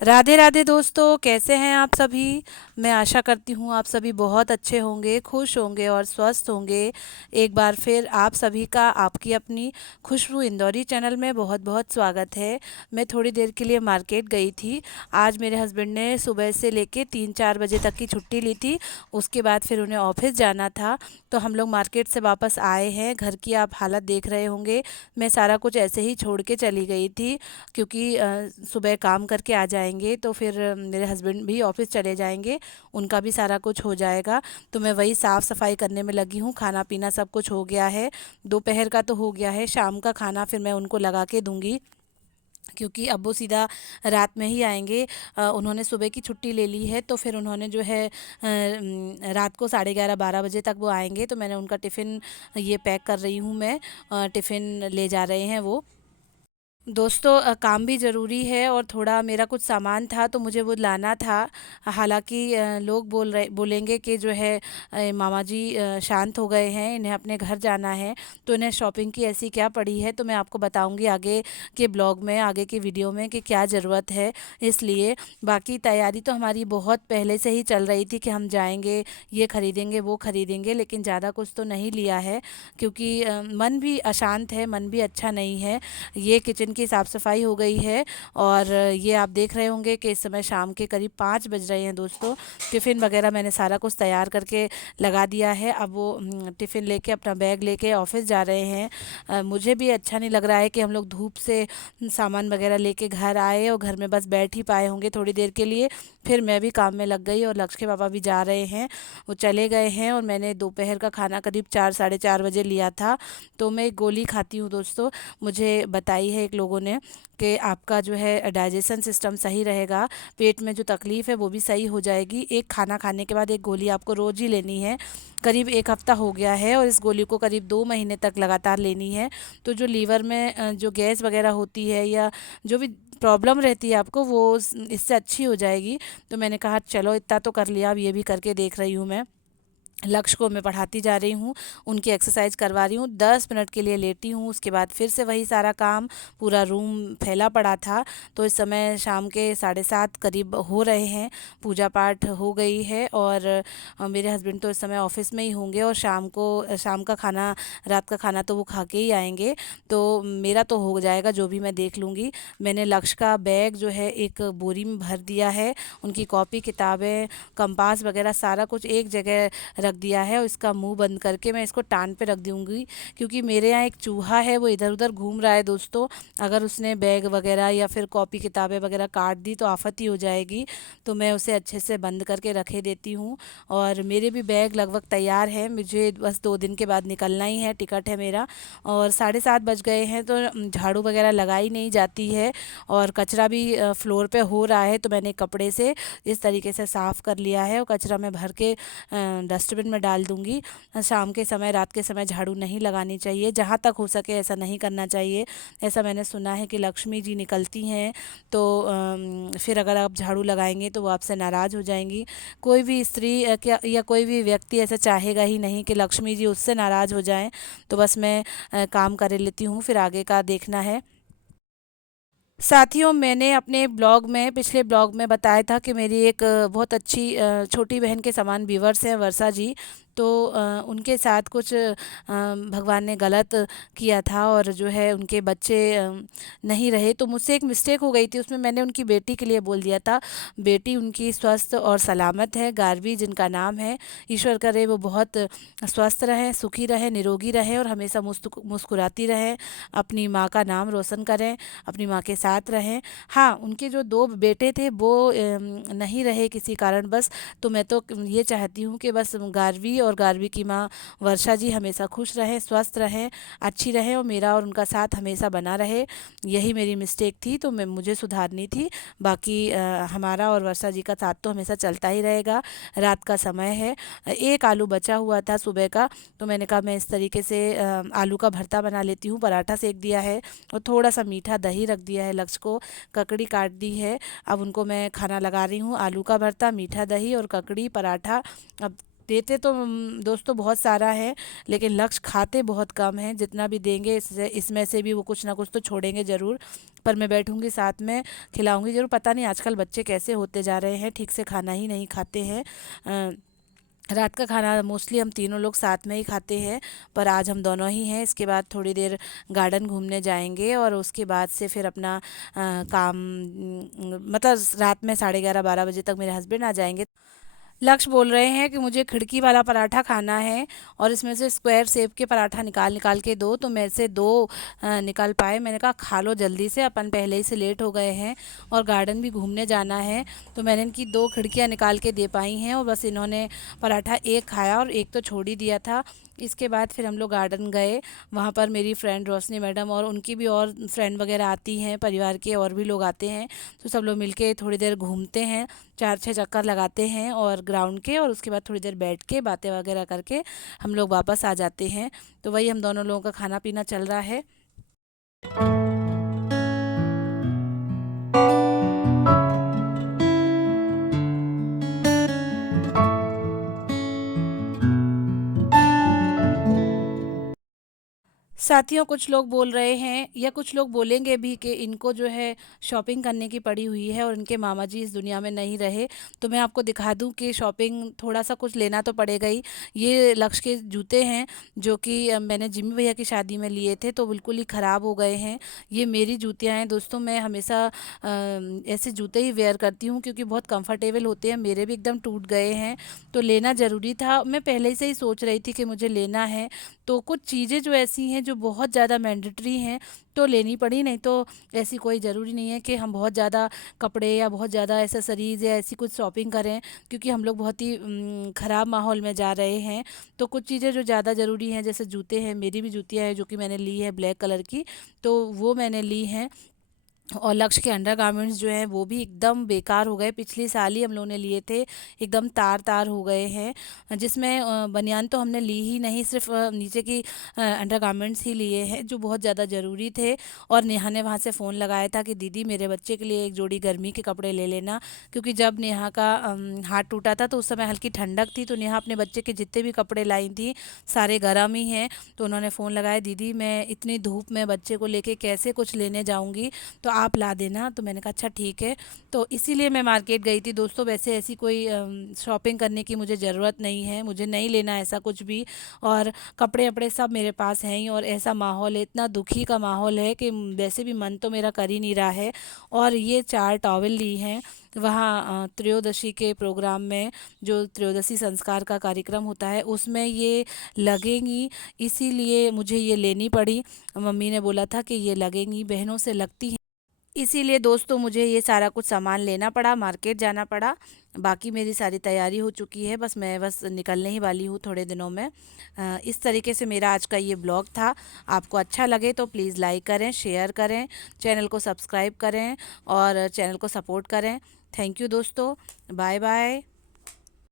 राधे राधे दोस्तों, कैसे हैं आप सभी। मैं आशा करती हूँ आप सभी बहुत अच्छे होंगे, खुश होंगे और स्वस्थ होंगे। एक बार फिर आप सभी का आपकी अपनी खुशबू इंदौरी चैनल में बहुत बहुत स्वागत है। मैं थोड़ी देर के लिए मार्केट गई थी। आज मेरे हस्बैंड ने सुबह से लेके 3-4 बजे तक की छुट्टी ली थी। उसके बाद फिर उन्हें ऑफिस जाना था, तो हम लोग मार्केट से वापस आए हैं। घर की आप हालत देख रहे होंगे। मैं सारा कुछ ऐसे ही छोड़ के चली गई थी, क्योंकि सुबह काम करके आ जाएंगे तो फिर मेरे हस्बैंड भी ऑफिस चले जाएंगे, उनका भी सारा कुछ हो जाएगा। तो मैं वही साफ़ सफाई करने में लगी हूँ। खाना पीना सब कुछ हो गया है। दोपहर का तो हो गया है, शाम का खाना फिर मैं उनको लगा के दूंगी, क्योंकि अब वो सीधा रात में ही आएंगे। उन्होंने सुबह की छुट्टी ले ली है, तो फिर उन्होंने जो है रात को 11:30-12 बजे तक वो आएंगे। तो मैंने उनका टिफ़िन ये पैक कर रही हूँ मैं। टिफ़िन ले जा रहे हैं वो। दोस्तों, काम भी ज़रूरी है और थोड़ा मेरा कुछ सामान था तो मुझे वो लाना था। हालांकि लोग बोलेंगे कि जो है मामा जी शांत हो गए हैं, इन्हें अपने घर जाना है, तो इन्हें शॉपिंग की ऐसी क्या पड़ी है। तो मैं आपको बताऊंगी आगे के ब्लॉग में, आगे की वीडियो में, कि क्या ज़रूरत है। इसलिए बाकी तैयारी तो हमारी बहुत पहले से ही चल रही थी कि हम जाएंगे, ये खरीदेंगे वो खरीदेंगे, लेकिन ज़्यादा कुछ तो नहीं लिया है, क्योंकि मन भी अशांत है, मन भी अच्छा नहीं है। ये किचन की साफ़ सफाई हो गई है। और ये आप देख रहे होंगे कि इस समय शाम के करीब 5 बज रहे हैं दोस्तों। टिफ़िन वगैरह मैंने सारा कुछ तैयार करके लगा दिया है। अब वो टिफ़िन लेके अपना बैग लेके ऑफिस जा रहे हैं। मुझे भी अच्छा नहीं लग रहा है कि हम लोग धूप से सामान वगैरह लेके घर आए और घर में बस बैठ ही पाए होंगे थोड़ी देर के लिए। फिर मैं भी काम में लग गई और लक्ष्य के पापा भी जा रहे हैं, वो चले गए हैं। और मैंने दोपहर का खाना करीब 4-4:30 बजे लिया था। तो मैं एक गोली खाती हूँ दोस्तों। मुझे बताई है एक लोगों ने कि आपका जो है डाइजेशन सिस्टम सही रहेगा, पेट में जो तकलीफ़ है वो भी सही हो जाएगी। एक खाना खाने के बाद एक गोली आपको रोज़ ही लेनी है। करीब एक हफ्ता हो गया है और इस गोली को करीब 2 महीने तक लगातार लेनी है। तो जो लीवर में जो गैस वगैरह होती है, या जो भी प्रॉब्लम रहती है आपको, वो इससे अच्छी हो जाएगी। तो मैंने कहा चलो इतना तो कर लिया, अब ये भी करके देख रही हूँ मैं। लक्ष्य को मैं पढ़ाती जा रही हूँ, उनकी एक्सरसाइज करवा रही हूँ, 10 मिनट के लिए लेटी हूँ, उसके बाद फिर से वही सारा काम। पूरा रूम फैला पड़ा था। तो इस समय शाम के 7:30 करीब हो रहे हैं। पूजा पाठ हो गई है और मेरे हस्बैंड तो इस समय ऑफिस में ही होंगे, और शाम का खाना, रात का खाना तो वो खा के ही आएंगे। तो मेरा तो हो जाएगा, जो भी मैं देख लूँगी। मैंने लक्ष्य का बैग जो है एक बोरी में भर दिया है। उनकी कॉपी किताबें, कंपास वगैरह सारा कुछ एक जगह रख दिया है, और इसका मुंह बंद करके मैं इसको टान पे रख दूंगी, क्योंकि मेरे यहाँ एक चूहा है, वो इधर उधर घूम रहा है दोस्तों। अगर उसने बैग वगैरह या फिर कॉपी किताबें वगैरह काट दी तो आफत ही हो जाएगी। तो मैं उसे अच्छे से बंद करके रखे देती हूँ। और मेरे भी बैग लगभग तैयार है, मुझे बस 2 दिन के बाद निकलना ही है, टिकट है मेरा। और 7:30 बज गए हैं, तो झाड़ू वगैरह लगाई नहीं जाती है। और कचरा भी फ्लोर पे हो रहा है, तो मैंने कपड़े से इस तरीके से साफ़ कर लिया है, और कचरा मैं भर के डस्टबिन में डाल दूँगी। शाम के समय, रात के समय झाड़ू नहीं लगानी चाहिए, जहाँ तक हो सके ऐसा नहीं करना चाहिए। ऐसा मैंने सुना है कि लक्ष्मी जी निकलती हैं, तो फिर अगर आप झाड़ू लगाएंगे तो वो आपसे नाराज़ हो जाएंगी। कोई भी स्त्री क्या या कोई भी व्यक्ति ऐसा चाहेगा ही नहीं कि लक्ष्मी जी उससे नाराज़ हो जाएं। तो बस मैं काम कर लेती हूँ, फिर आगे का देखना है। साथियों, मैंने अपने ब्लॉग में, पिछले ब्लॉग में बताया था कि मेरी एक बहुत अच्छी छोटी बहन के समान व्यूवर्स हैं, वर्षा जी। तो उनके साथ कुछ भगवान ने गलत किया था, और जो है उनके बच्चे नहीं रहे। तो मुझसे एक मिस्टेक हो गई थी, उसमें मैंने उनकी बेटी के लिए बोल दिया था। बेटी उनकी स्वस्थ और सलामत है, गारवी जिनका नाम है। ईश्वर करे वो बहुत स्वस्थ रहें, सुखी रहें, निरोगी रहें, और हमेशा मुस्कुराती रहें, अपनी माँ का नाम रोशन करें, अपनी माँ के साथ रहें। हाँ, उनके जो 2 बेटे थे वो नहीं रहे किसी कारणवश। तो मैं तो ये चाहती हूँ कि बस गारवी और गारवी की माँ वर्षा जी हमेशा खुश रहें, स्वस्थ रहें, अच्छी रहें, और मेरा और उनका साथ हमेशा बना रहे। यही मेरी मिस्टेक थी, तो मैं मुझे सुधारनी थी। बाकी हमारा और वर्षा जी का साथ तो हमेशा चलता ही रहेगा। रात का समय है, एक आलू बचा हुआ था सुबह का, तो मैंने कहा मैं इस तरीके से आलू का भरता बना लेती हूँ। पराठा सेक दिया है और थोड़ा सा मीठा दही रख दिया है लक्ष्य को, ककड़ी काट दी है। अब उनको मैं खाना लगा रही हूँ, आलू का भरता, मीठा दही और ककड़ी पराठा। अब देते तो दोस्तों बहुत सारा है, लेकिन लक्ष्य खाते बहुत कम हैं। जितना भी देंगे इसमें से भी वो कुछ ना कुछ तो छोड़ेंगे ज़रूर। पर मैं बैठूंगी साथ में, खिलाऊंगी ज़रूर। पता नहीं आजकल बच्चे कैसे होते जा रहे हैं, ठीक से खाना ही नहीं खाते हैं। रात का खाना मोस्टली हम तीनों लोग साथ में ही खाते हैं, पर आज हम दोनों ही हैं। इसके बाद थोड़ी देर गार्डन घूमने जाएंगे और उसके बाद से फिर अपना काम, मतलब रात में 11:30-12 बजे तक मेरे हस्बैंड आ जाएंगे। लक्ष्य बोल रहे हैं कि मुझे खिड़की वाला पराठा खाना है और इसमें से स्क्वायर शेप के पराठा निकाल निकाल के दो। तो मेरे से दो निकाल पाए। मैंने कहा खा लो जल्दी से, अपन पहले ही से लेट हो गए हैं और गार्डन भी घूमने जाना है। तो मैंने इनकी दो खिड़कियाँ निकाल के दे पाई हैं और बस इन्होंने पराठा एक खाया और एक तो छोड़ ही दिया था। इसके बाद फिर हम लोग गार्डन गए। वहाँ पर मेरी फ्रेंड रोशनी मैडम और उनकी भी और फ्रेंड वगैरह आती हैं, परिवार के और भी लोग आते हैं। तो सब लोग मिलके थोड़ी देर घूमते हैं, 4-6 चक्कर लगाते हैं और ग्राउंड के, और उसके बाद थोड़ी देर बैठ के बातें वगैरह करके हम लोग वापस आ जाते हैं। तो वही हम दोनों लोगों का खाना पीना चल रहा है। साथियों, कुछ लोग बोल रहे हैं या कुछ लोग बोलेंगे भी कि इनको जो है शॉपिंग करने की पड़ी हुई है और इनके मामा जी इस दुनिया में नहीं रहे। तो मैं आपको दिखा दूं कि शॉपिंग थोड़ा सा कुछ लेना तो पड़ेगा ही। ये लक्ष्य के जूते हैं जो कि मैंने जिम्मी भैया की शादी में लिए थे, तो बिल्कुल ही ख़राब हो गए हैं। ये मेरी जूतियाँ हैं दोस्तों। मैं हमेशा ऐसे जूते ही वेयर करती हूँ क्योंकि बहुत कंफर्टेबल होते हैं। मेरे भी एकदम टूट गए हैं, तो लेना ज़रूरी था। मैं पहले से ही सोच रही थी कि मुझे लेना है। तो कुछ चीज़ें जो ऐसी हैं जो बहुत ज़्यादा मैंडेटरी हैं तो लेनी पड़ी, नहीं तो ऐसी कोई ज़रूरी नहीं है कि हम बहुत ज़्यादा कपड़े या बहुत ज़्यादा एसेसरीज़ या ऐसी कुछ शॉपिंग करें, क्योंकि हम लोग बहुत ही ख़राब माहौल में जा रहे हैं। तो कुछ चीज़ें जो ज़्यादा ज़रूरी हैं, जैसे जूते हैं, मेरी भी जूतियाँ हैं जो कि मैंने ली है ब्लैक कलर की, तो वो मैंने ली हैं। और लक्ष्य के अंडरगारमेंट्स जो हैं वो भी एकदम बेकार हो गए। पिछले साल ही हम लोगों ने लिए थे, एकदम तार तार हो गए हैं। जिसमें बनियान तो हमने ली ही नहीं, सिर्फ नीचे की अंडरगारमेंट्स ही लिए हैं जो बहुत ज़्यादा ज़रूरी थे। और नेहा ने वहाँ से फ़ोन लगाया था कि दीदी मेरे बच्चे के लिए एक जोड़ी गर्मी के कपड़े ले लेना, क्योंकि जब नेहा का हाथ टूटा था तो उस समय हल्की ठंडक थी। तो नेहा अपने बच्चे के जितने भी कपड़े लाई थी सारे गर्म ही हैं। तो उन्होंने फ़ोन लगाया, दीदी मैं इतनी धूप में बच्चे को लेके कैसे कुछ लेने जाऊँगी, तो आप ला देना। तो मैंने कहा अच्छा ठीक है। तो इसीलिए मैं मार्केट गई थी दोस्तों। वैसे ऐसी कोई शॉपिंग करने की मुझे ज़रूरत नहीं है, मुझे नहीं लेना ऐसा कुछ भी। और कपड़े वपड़े सब मेरे पास हैं ही, और ऐसा माहौल है, इतना दुखी का माहौल है कि वैसे भी मन तो मेरा कर ही नहीं रहा है। और ये 4 टॉवल ली हैं वहाँ त्रयोदशी के प्रोग्राम में, जो त्रयोदशी संस्कार का कार्यक्रम होता है उसमें ये लगेंगी, इसीलिए मुझे ये लेनी पड़ी। मम्मी ने बोला था कि ये लगेंगी, बहनों से लगती हैं, इसीलिए दोस्तों मुझे ये सारा कुछ सामान लेना पड़ा, मार्केट जाना पड़ा। बाकी मेरी सारी तैयारी हो चुकी है, बस मैं निकलने ही वाली हूँ थोड़े दिनों में। इस तरीके से मेरा आज का ये ब्लॉग था। आपको अच्छा लगे तो प्लीज़ लाइक करें, शेयर करें, चैनल को सब्सक्राइब करें और चैनल को सपोर्ट करें। थैंक यू दोस्तों, बाय बाय।